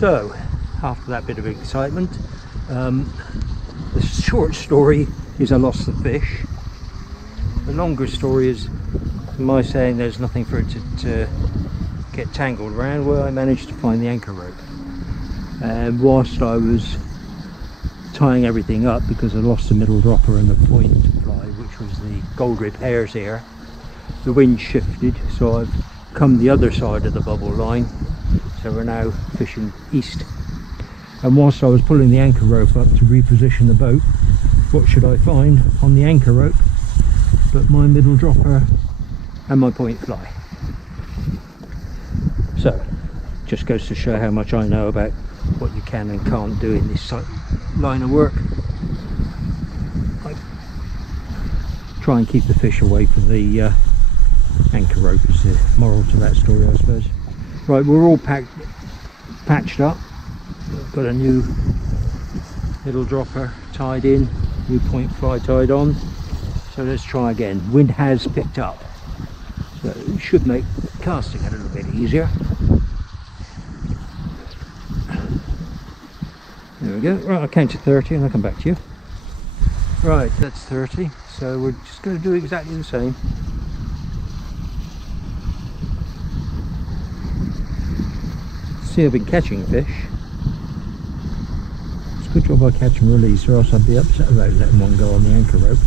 So, after that bit of excitement, the short story is I lost the fish. The longer story is my saying there's nothing for it to get tangled around. Well, I managed to find the anchor rope, and whilst I was tying everything up, because I lost the middle dropper and the point fly, which was the gold rib hairs here, the wind shifted, so I've come the other side of the bubble line, so we're now fishing east. And whilst I was pulling the anchor rope up to reposition the boat, what should I find on the anchor rope but my middle dropper and my point fly. So just goes to show how much I know about what you can and can't do in this line of work. I try and keep the fish away from the anchor rope is the moral to that story, I suppose. Right, we're all patched up. Got a new middle dropper tied in, new point fly tied on. So let's try again. Wind has picked up, so it should make casting a little bit easier. There we go. Right, I'll count to 30 and I'll come back to you. Right, that's 30. So we're just going to do exactly the same. See, I've been catching fish. It's a good job I catch and release, or else I'd be upset about letting one go on the anchor rope.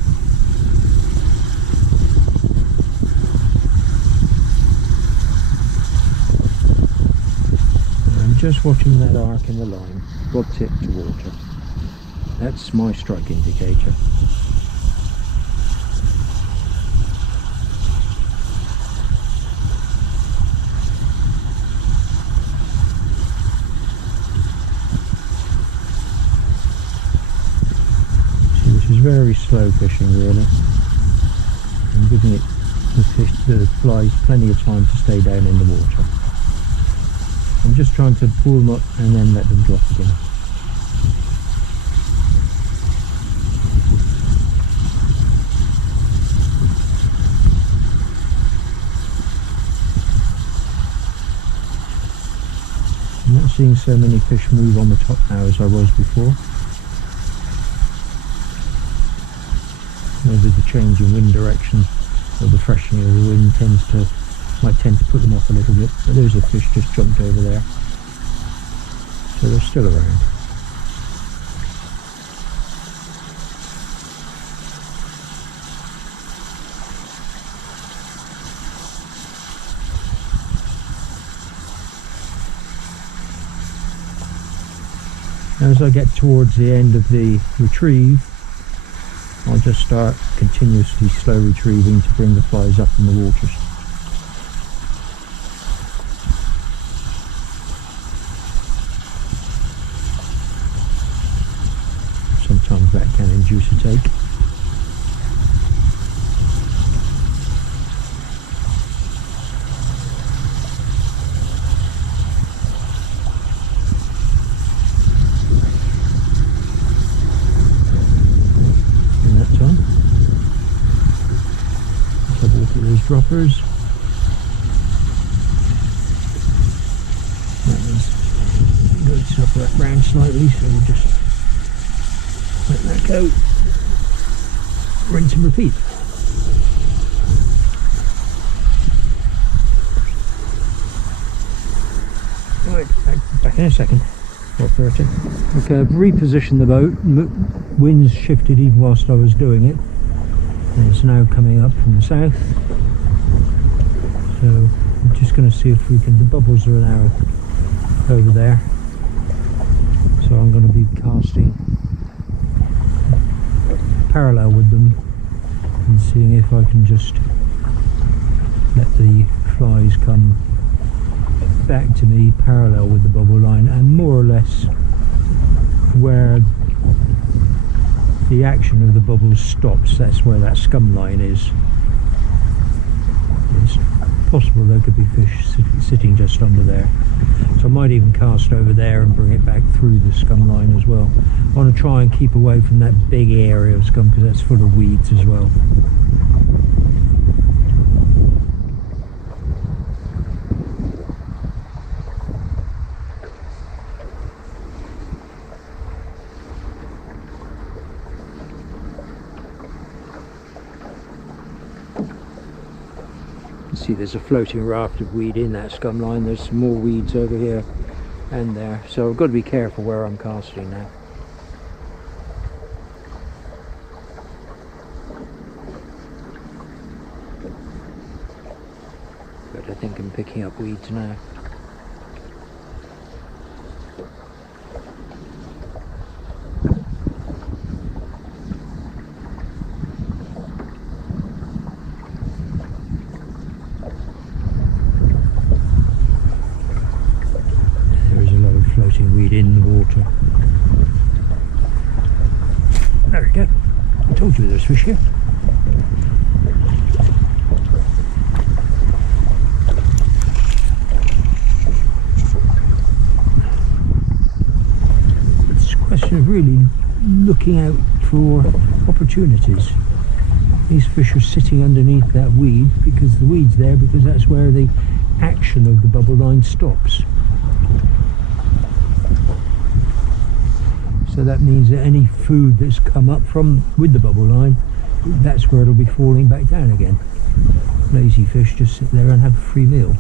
I'm just watching that arc in the line, rod tip to water. That's my strike indicator. Very slow fishing, really. I'm giving it the flies plenty of time to stay down in the water. I'm just trying to pull them up and then let them drop again. I'm not seeing so many fish move on the top now as I was before. Maybe the change in wind direction or the freshening of the wind might tend to put them off a little bit, but there's a fish just jumped over there, so they're still around. As I get towards the end of the retrieve, I'll just start continuously slow retrieving to bring the flies up in the waters. Sometimes that can induce a take. Droppers. That one's going to up that round slightly, so we'll just let that go. Rinse and repeat. Right, back in a second. Or 30. Okay, I've repositioned the boat. Wind's shifted even whilst I was doing it, and it's now coming up from the south. So I'm just going to see if we can, the bubbles are now over there, so I'm going to be casting parallel with them and seeing if I can just let the flies come back to me parallel with the bubble line, and more or less where the action of the bubbles stops, that's where that scum line is. It's possible there could be fish sitting just under there, so I might even cast over there and bring it back through the scum line as well. I want to try and keep away from that big area of scum because that's full of weeds as well. See, there's a floating raft of weed in that scum line. There's some more weeds over here and there, so I've got to be careful where I'm casting now. But I think I'm picking up weeds now. Floating weed in the water. There we go. I told you there's fish here. It's a question of really looking out for opportunities. These fish are sitting underneath that weed because the weed's there, because that's where the action of the bubble line stops. So that means that any food that's come up from with the bubble line, that's where it'll be falling back down again. Lazy fish just sit there and have a free meal.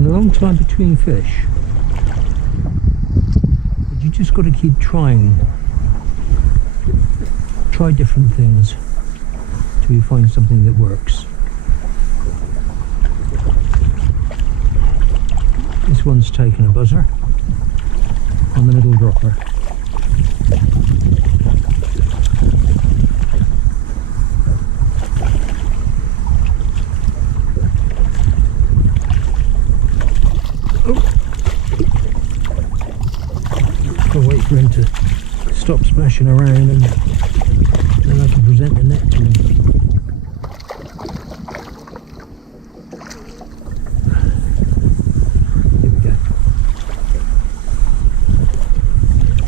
Long time between fish, but you just got to keep trying, try different things till you find something that works. This one's taken a buzzer on the middle dropper. Wait for him to stop splashing around, and then I can present the net to him. Here we go.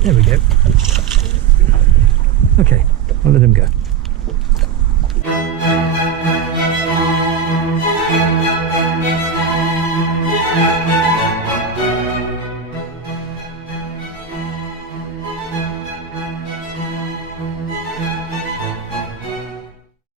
There we go. Okay, I'll let him go.